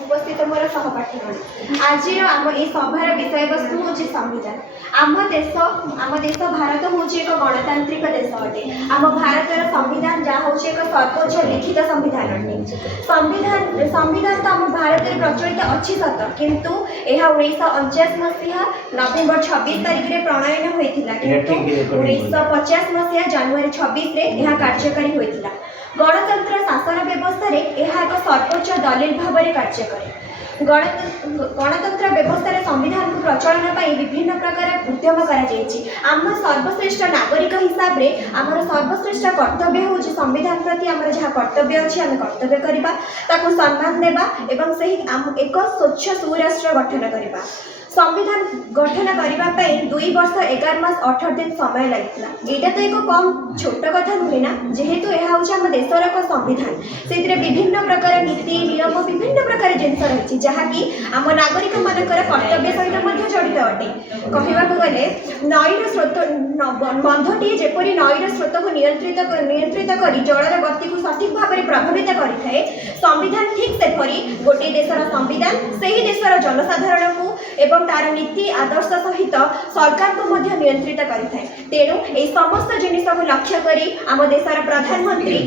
उपस्थित मोर सहपाठी आज आम ए सभार विषय वस्तु हूँ संविधान। आम देश भारत हूँ एक गणतांत्रिक देश अटे। आम भारतर संविधान जहाँ हूँ एक सर्वोच्च लिखित संविधान अटे। संविधान तो आम भारत में प्रचलित अच्छी सत किंतु यह 1949 मसीहा नवेम्बर 26 तारिख में प्रणयन होता किंतु 1950 मसीहा जनवरी 26 यह कार्यकारी होता। गणतंत्र शासन व्यवस्था एक सर्वोच्च दलिल भाव में कार्य करे। गणतंत्र व्यवस्था संविधान को प्रचलन पर विभिन्न प्रकार उद्यम आम सर्वश्रेष्ठ नागरिक हिसाब से आमर सर्वश्रेष्ठ कर्तव्य हूँ संविधान प्रति आमर जहाँ कर्तव्य अच्छी आम कर्तव्य करवा सम्मान देवा एवं से एक स्वच्छ सुराष्ट्र गठन करवा। संविधान गठन करने 2 वर्ष 11 मास 18 दिन समय लगी। यहाँ तो एक कम छोट कथा नुहे ना, जेहेतु यह हूँ आम देशर एक संविधान से विभिन्न प्रकार नीति नियम विभिन्न प्रकार जिनस रही जहाँकि आम नागरिक मानकर कर्तव्य सहित जड़ित अटे। कहवाक गले नईर स्रोत बंधटी जेपरी नईर स्रोत को नियंत्रित कर जलर गति को सठिक भाव में प्रभावित करें, संविधान ठीक सेपरी गोटे देशर संविधान से ही देशर जनसाधारण को एवं तार नीति आदर्श सहित सरकार को नियंत्रित करें। तेणु ये समस्त जिनिस को लक्ष्य करी आम देशर प्रधानमंत्री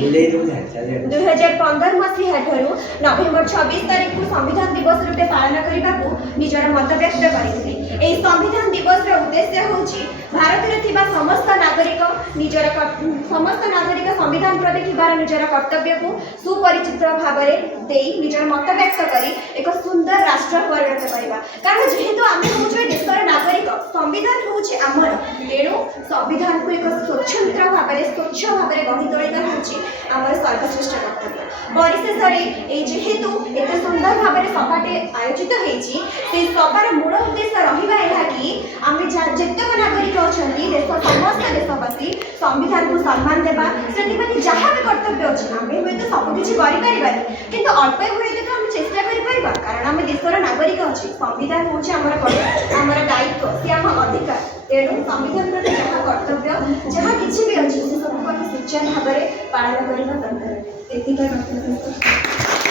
2015 मसीहा ठारू नवेम्बर 26 तारिख को संविधान दिवस रूपे पालन करने को निजर मत व्यक्त करते। संविधान दिवस उद्देश्य हूँ भारत में समस्त नागरिक संविधान प्रति निजर कर्तव्य को सुपरिचित भाव में निजर मत व्यक्त कर एक सुंदर राष्ट्र परिणत करवा। कारण जेहेतु आम हूँ देशर नागरिक संविधान हूँ आमर, तेणु संविधान को एक स्वतंत्र भाव में स्वच्छ भाव में गढ़ी तोड़ा हूँ आमर सर्वश्रेष्ठ कर्तव्य। परिशेष जेहेतु एत सुंदर भाव में सभाटे आयोजित होती सभार मूल उद्देश्य रहा कि आम जितक नागरिक अच्छा देश समस्त देशवासी संविधान को सम्मान देवा से जहाँ भी कर्तव्य अच्छे आम हूँ तो सबकि कि अल्प हुए तो आम चेष्टा कर कारण आम देशर नागरिक अच्छे। संविधान हूँ आमर दायित्व सी आम अधिकार। तेणु संविधान प्रति जहाँ कर्तव्य जहाँ किसी भी अच्छे सब सुचारू भाव में पालन करने दरकार।